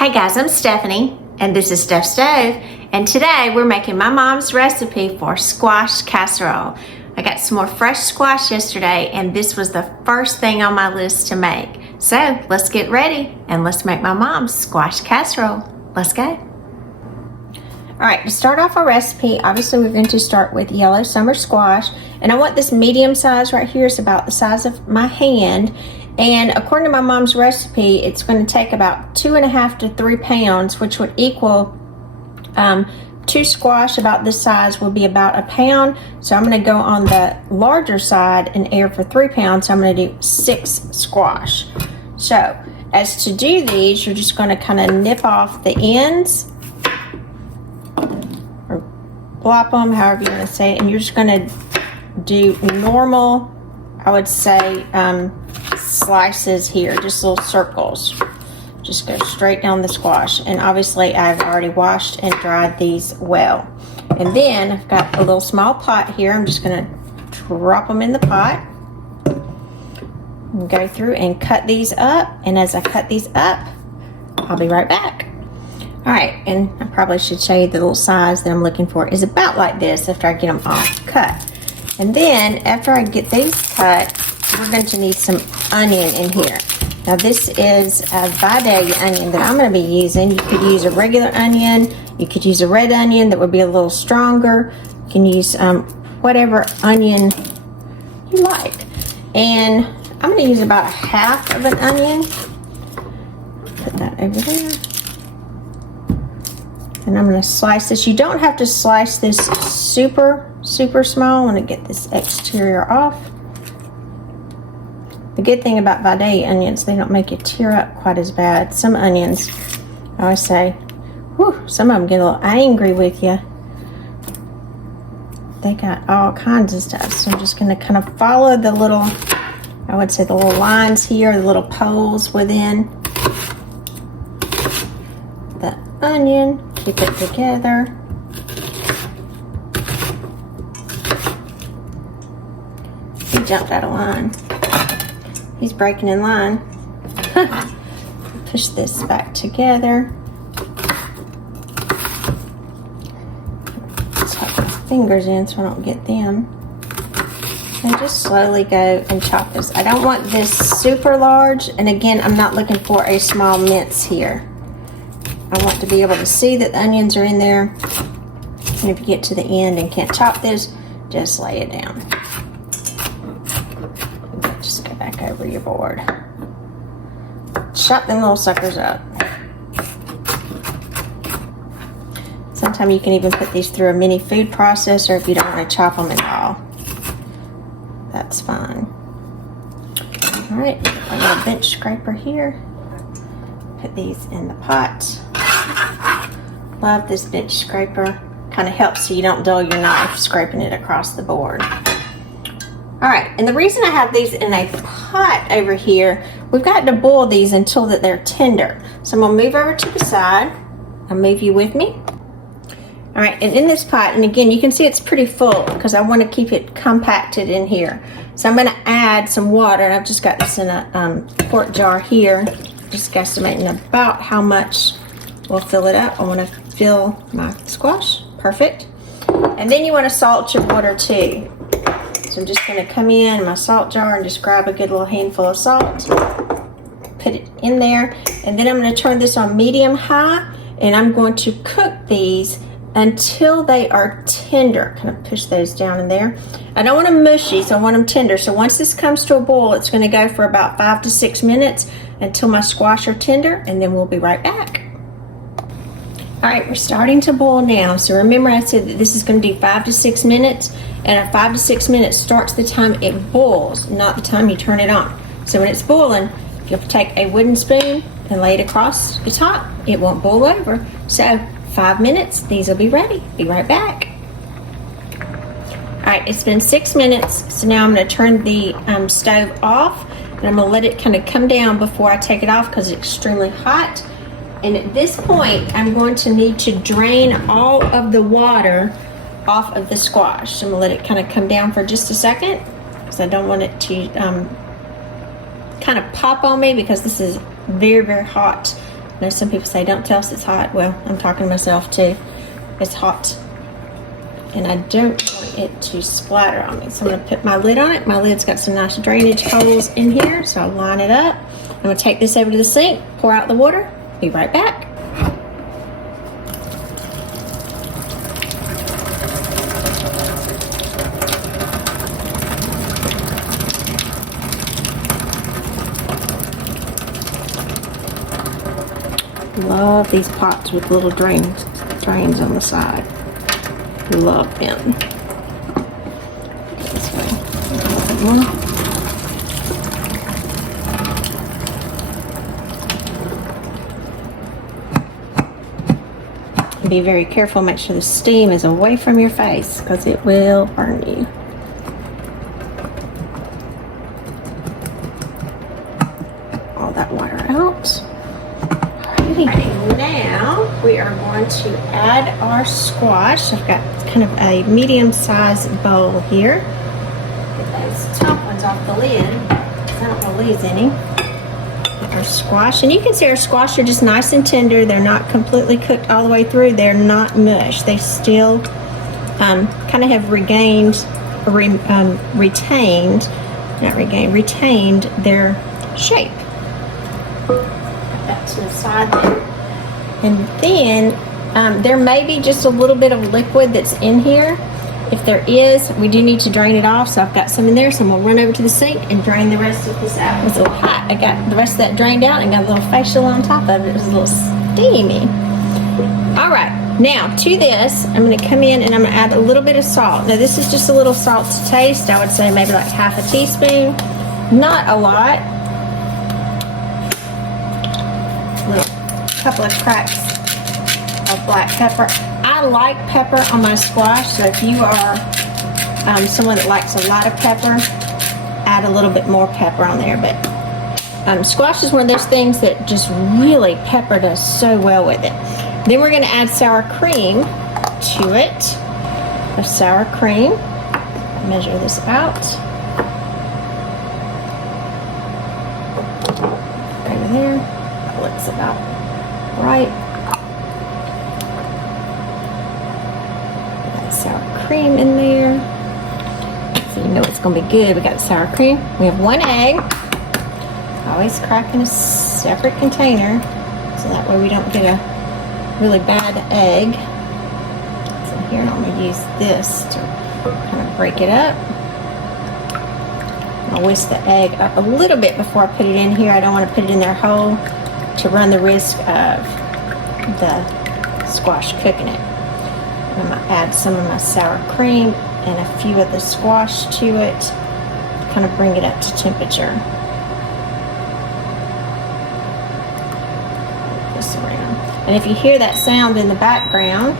Hey guys, I'm Stephanie, and this is Steph Stove, and today we're making my mom's recipe for squash casserole. I got some more fresh squash yesterday, and this was the first thing on my list to make. So let's get ready, and let's make my mom's squash casserole. Let's go. All right, to start off our recipe, obviously we're going to start with yellow summer squash, and I want this medium size right here. It's about the size of my hand. And according to my mom's recipe, it's going to take about 2.5 to 3 pounds, which would equal 2 squash about this size will be about a pound. So I'm going to go on the larger side and air for 3 pounds. So I'm going to do 6 squash. So as to do these, you're just going to kind of nip off the ends or blop them, however you want to say it. And you're just going to do normal, I would say, slices here, just little circles. Just go straight down the squash, and obviously I've already washed and dried these well. And then I've got a little small pot here. I'm just going to drop them in the pot and go through and cut these up. And as I cut these up, I'll be right back. All right, and I probably should show you the little size that I'm looking for is about like this after I get them all cut. And then after I get these cut, we're going to need some onion in here. Now this is a Vidalia onion that I'm going to be using. You could use a regular onion. You could use a red onion that would be a little stronger. You can use whatever onion you like. And I'm going to use about 1/2 of an onion. Put that over there. And I'm going to slice this. You don't have to slice this super small. I want to get this exterior off. The good thing about Vidalia onions, they don't make you tear up quite as bad. Some onions, I always say, whew, some of them get a little angry with you. They got all kinds of stuff. So I'm just going to kind of follow the little, I would say the little lines here, the little poles within the onion. Keep it together. He jumped out of line. He's breaking in line. Push this back together. Tuck my fingers in so I don't get them. And just slowly go and chop this. I don't want this super large. And again, I'm not looking for a small mince here. I want to be able to see that the onions are in there. And if you get to the end and can't chop this, just lay it down. Just go back over your board. Chop them little suckers up. Sometimes you can even put these through a mini food processor if you don't want to chop them at all. That's fine. All right, my little bench scraper here. Put these in the pot. Love this bench scraper. Kind of helps so you don't dull your knife scraping it across the board. All right, and the reason I have these in a pot over here, we've got to boil these until that they're tender. So I'm gonna move over to the side. I'll move you with me. All right, and in this pot, and again, you can see it's pretty full because I want to keep it compacted in here. So I'm gonna add some water, and I've just got this in a quart jar here. Just guesstimating about how much will fill it up. I want to fill my squash. Perfect. And then you want to salt your water too. So I'm just going to come in my salt jar and just grab a good little handful of salt. Put it in there. And then I'm going to turn this on medium high. And I'm going to cook these until they are tender. Kind of push those down in there. I don't want them mushy, so I want them tender. So once this comes to a boil, it's going to go for about 5 to 6 minutes until my squash are tender, and then we'll be right back. All right, we're starting to boil now. So remember I said that this is going to do 5 to 6 minutes, and a 5 to 6 minutes starts the time it boils, not the time you turn it on. So when it's boiling, you'll take a wooden spoon and lay it across the top. It won't boil over. So 5 minutes, these will be ready. Be right back. All right, it's been 6 minutes, so now I'm going to turn the stove off, and I'm going to let it kind of come down before I take it off because it's extremely hot. And at this point, I'm going to need to drain all of the water off of the squash. So I'm going to let it kind of come down for just a second because I don't want it to kind of pop on me because this is very, very hot I know some people say, don't tell us it's hot. Well, I'm talking to myself too. It's hot. And I don't want it to splatter on me. So I'm gonna put my lid on it. My lid's got some nice drainage holes in here, so I'll line it up. I'm gonna take this over to the sink, pour out the water, be right back. Love these pots with little drains on the side. Love them. This way. Be very careful. Make sure the steam is away from your face because it will burn you. All that water out. Now we are going to add our squash. I've got kind of a medium-sized bowl here. Get those top ones off the lid, because I don't want to lose any. Get our squash, and you can see our squash are just nice and tender. They're not completely cooked all the way through. They're not mush. They still kind of have retained their shape. To the side there. And then there may be just a little bit of liquid that's in here. If there is, we do need to drain it off. So I've got some in there, so I'm gonna run over to the sink and drain the rest of this out. It's a little hot. I got the rest of that drained out and got a little facial on top of it. It was a little steamy. All right, now to this, I'm gonna come in and I'm gonna add a little bit of salt. Now this is just a little salt to taste. I would say maybe like half a teaspoon, not a lot. Couple of cracks of black pepper. I like pepper on my squash, so if you are someone that likes a lot of pepper, add a little bit more pepper on there. But squash is one of those things that just really pepper does so well with it. Then we're going to add sour cream to it. The sour cream. Measure this out. Over there. That looks about right. We got sour cream in there. So you know it's going to be good. We got the sour cream. We have 1 egg. Always crack in a separate container so that way we don't get a really bad egg. So here I'm going to use this to kind of break it up. I'll whisk the egg up a little bit before I put it in here. I don't want to put it in there whole to run the risk of the squash cooking it. I'm going to add some of my sour cream and a few of the squash to it to kind of bring it up to temperature. This around. And if you hear that sound in the background,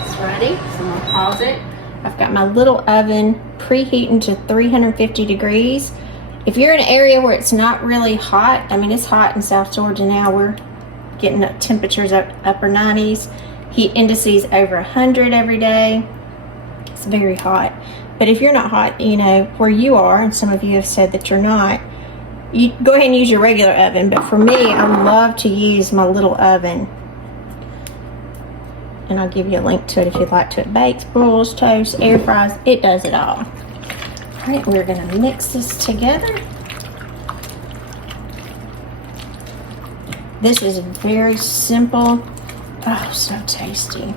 it's ready. So I'm going to pause it. I've got my little oven preheating to 350 degrees. If you're in an area where it's not really hot, I mean, it's hot in South Georgia now. We're getting up temperatures up upper 90s. Heat indices over 100 every day. It's very hot. But if you're not hot, you know, where you are, and some of you have said that you're not, you go ahead and use your regular oven. But for me, I love to use my little oven. And I'll give you a link to it if you'd like to. It bakes, broils, toasts, air fries. It does it all. All right, we're going to mix this together. This is very simple. Oh, so tasty.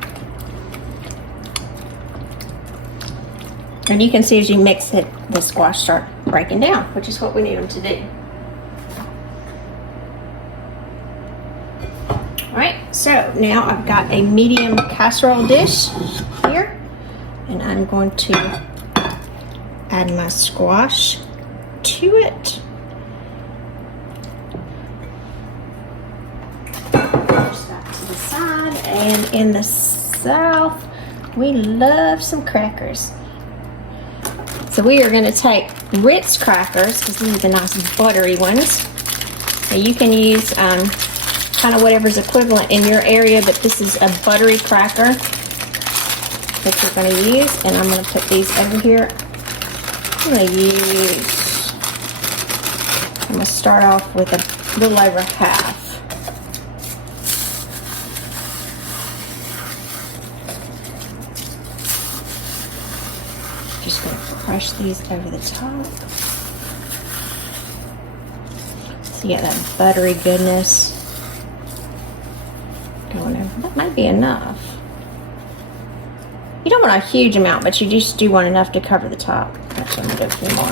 And you can see as you mix it, the squash start breaking down, which is what we need them to do. All right, so now I've got a medium casserole dish here, and I'm going to add my squash to it. Push that to the side. And in the South, we love some crackers. So we are going to take Ritz crackers, because these are the nice buttery ones. Now you can use kind of whatever's equivalent in your area, but this is a buttery cracker that you're going to use. And I'm going to put these over here. I'm going to start off with a little over half. just going to crush these over the top. So you get that buttery goodness going over. That might be enough. You don't want a huge amount, but you just do want enough to cover the top. Actually, I'm going to do a few more.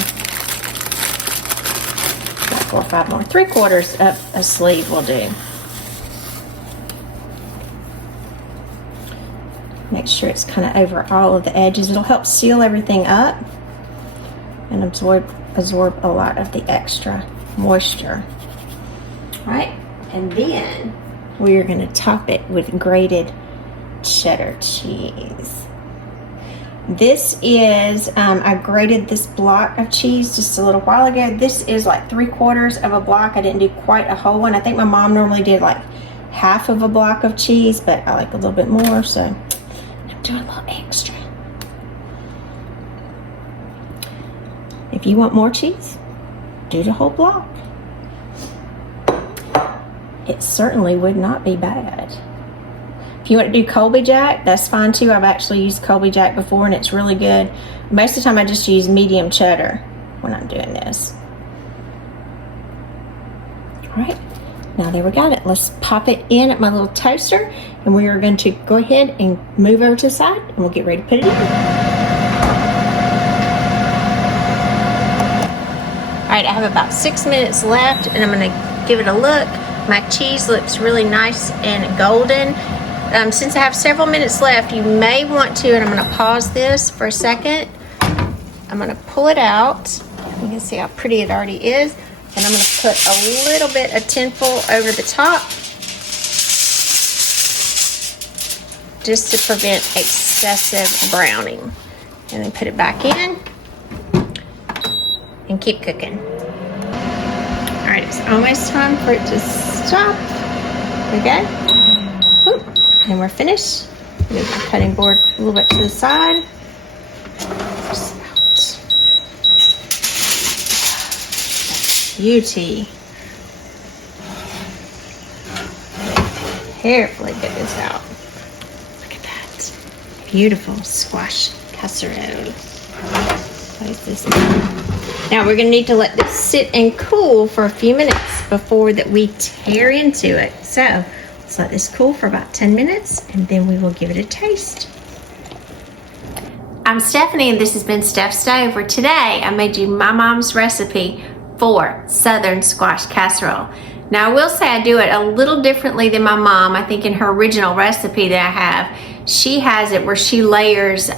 About 4 or 5 more. 3/4 of a sleeve will do. Make sure it's kind of over all of the edges. It'll help seal everything up and absorb a lot of the extra moisture. All right, and then we're going to top it with grated cheddar cheese. This is, I grated this block of cheese just a little while ago. This is like 3/4 of a block. I didn't do quite a whole one. I think my mom normally did like half of a block of cheese, but I like a little bit more, so I'm doing a little extra. If you want more cheese, do the whole block. It certainly would not be bad. If you want to do Colby Jack, that's fine too. I've actually used Colby Jack before and it's really good. Most of the time I just use medium cheddar when I'm doing this. All right, now there we got it. Let's pop it in at my little toaster and we are going to go ahead and move over to the side and we'll get ready to put it in. All right, I have about 6 minutes left and I'm going to give it a look. My cheese looks really nice and golden. Since I have several minutes left, you may want to, and I'm going to pause this for a second. I'm going to pull it out. You can see how pretty it already is. And I'm going to put a little bit of tinfoil over the top just to prevent excessive browning. And then put it back in and keep cooking. All right, it's almost time for it to stop. Okay. And we're finished. Move my cutting board a little bit to the side. Beauty. Carefully get this out. Look at that. Beautiful squash casserole. Place this down. Now we're going to need to let this sit and cool for a few minutes before that we tear into it. So let's let this cool for about 10 minutes and then we will give it a taste. I'm Stephanie and this has been Steph's Stove, where today I made you my mom's recipe for Southern squash casserole. Now I will say I do it a little differently than my mom. I think in her original recipe that I have, she has it where she layers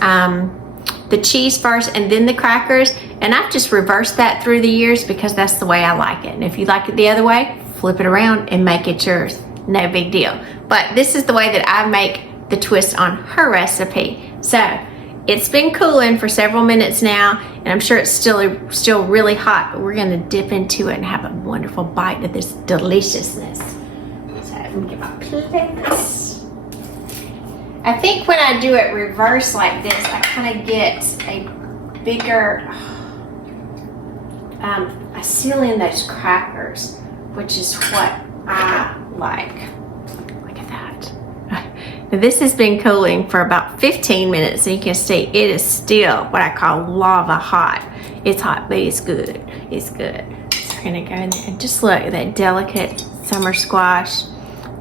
the cheese first and then the crackers, and I've just reversed that through the years because that's the way I like it. And if you like it the other way, flip it around and make it yours. No big deal. But this is the way that I make the twist on her recipe. So it's been cooling for several minutes now, and I'm sure it's still really hot, but we're gonna dip into it and have a wonderful bite of this deliciousness. So let me get my plates. I think when I do it reverse like this, I kind of get a bigger, I seal in those crackers, which is what I like. Look at that. Now this has been cooling for about 15 minutes, and you can see it is still what I call lava hot. It's hot, but it's good. It's good. So we're gonna go in there and just look at that delicate summer squash.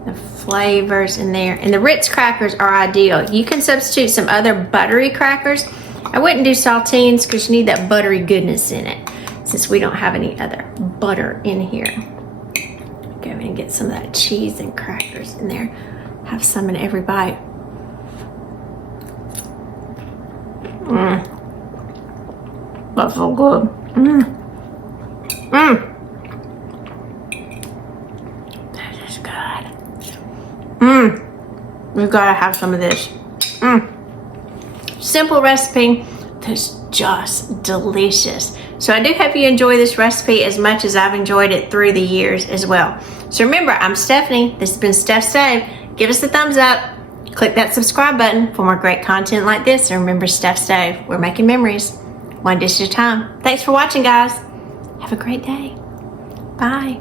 The flavors in there, and the Ritz crackers are ideal. You can substitute some other buttery crackers. I wouldn't do saltines because you need that buttery goodness in it, since we don't have any other butter in here. Go and get some of that cheese and crackers in there. Have some in every bite. That's so good. That is good. We've got to have some of this. Simple recipe that's just delicious. So I do hope you enjoy this recipe as much as I've enjoyed it through the years as well. So remember, I'm Stephanie. This has been Steph's Stove. Give us a thumbs up. Click that subscribe button for more great content like this. And remember, Steph's Stove, we're making memories one dish at a time. Thanks for watching, guys. Have a great day. Bye.